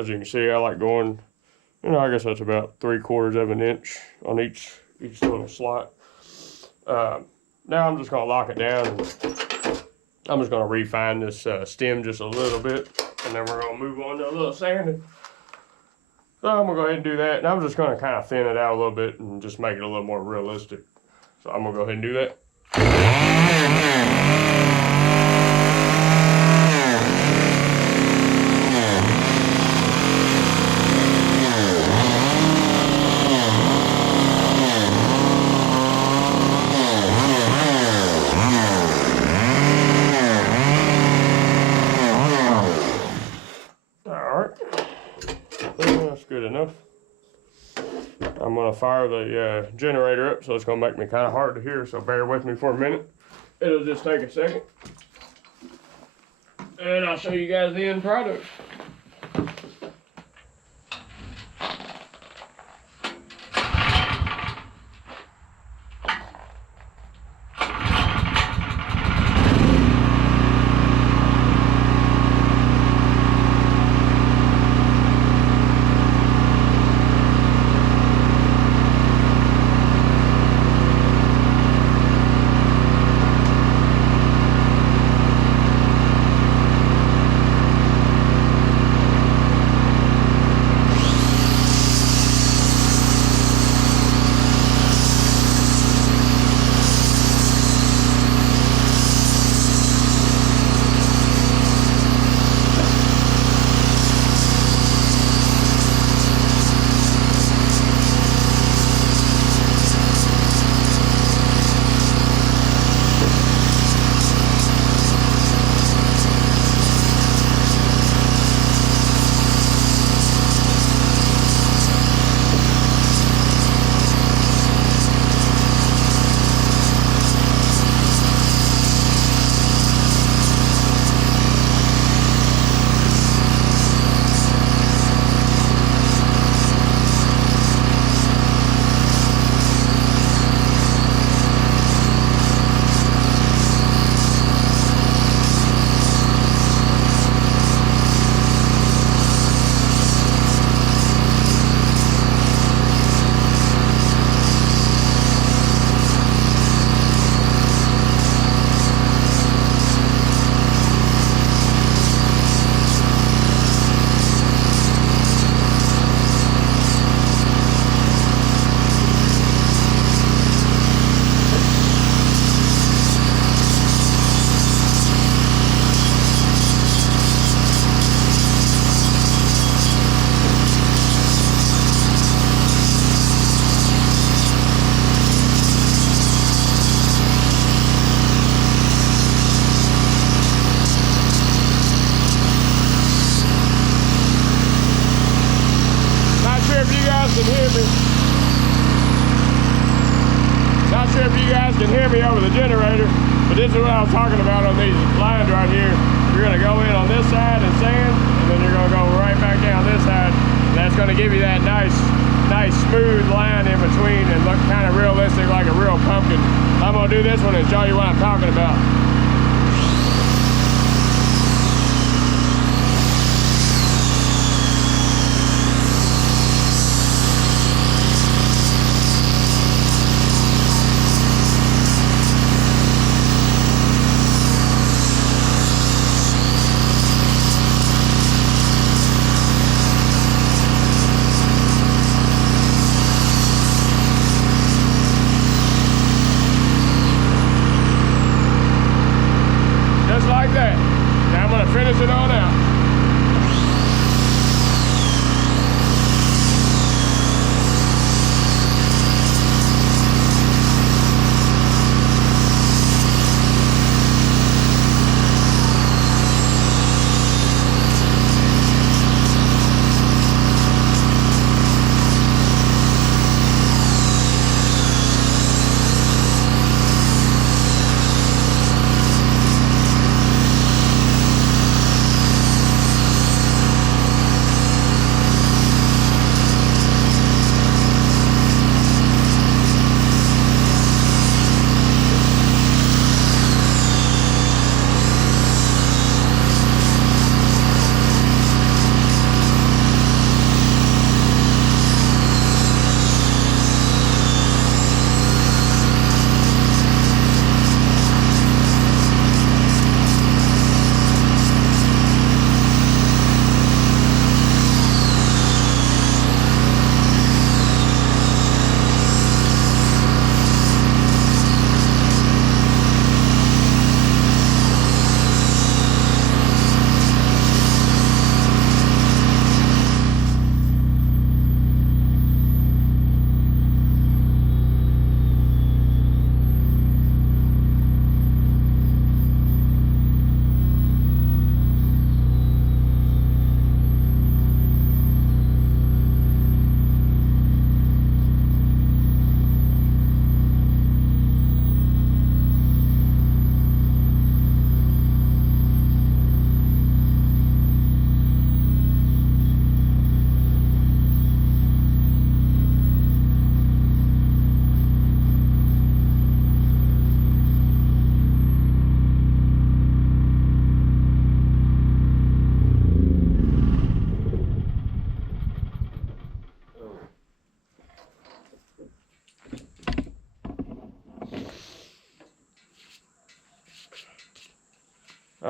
As you can see, I like going, I guess that's about 3/4 of an inch on each little slot. Now I'm just gonna lock it down. And I'm just gonna refine this stem just a little bit, and then we're gonna move on to a little sanding. So I'm gonna go ahead and do that, and I'm just gonna kind of thin it out a little bit and just make it a little more realistic. So I'm gonna go ahead and do that. That's good enough. I'm gonna fire the generator up, so it's gonna make me kind of hard to hear, so bear with me for a minute. It'll just take a second. And I'll show you guys the end product. Can hear me over the generator, but this is what I was talking about on these lines right here. You're going to go in on this side and sand, and then you're going to go right back down this side, and that's going to give you that nice smooth line in between and look kind of realistic, like a real pumpkin. I'm going to do this one and show you what I'm talking about.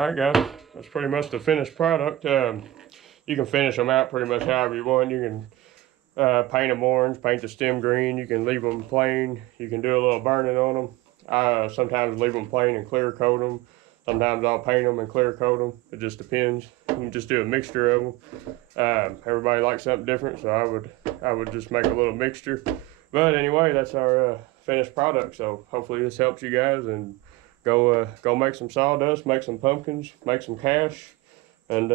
Alright guys, that's pretty much the finished product. You can finish them out pretty much however you want. You can paint them orange, paint the stem green. You can leave them plain. You can do a little burning on them. I sometimes leave them plain and clear coat them. Sometimes I'll paint them and clear coat them. It just depends. You can just do a mixture of them. Everybody likes something different, so I would just make a little mixture. But anyway, that's our finished product. So hopefully this helps you guys, and go make some sawdust, make some pumpkins, make some cash, and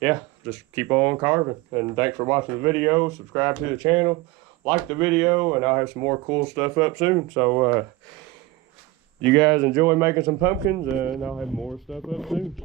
yeah, just keep on carving. And thanks for watching the video. Subscribe to the channel, like the video, and I'll have some more cool stuff up soon. So you guys enjoy making some pumpkins, and I'll have more stuff up soon.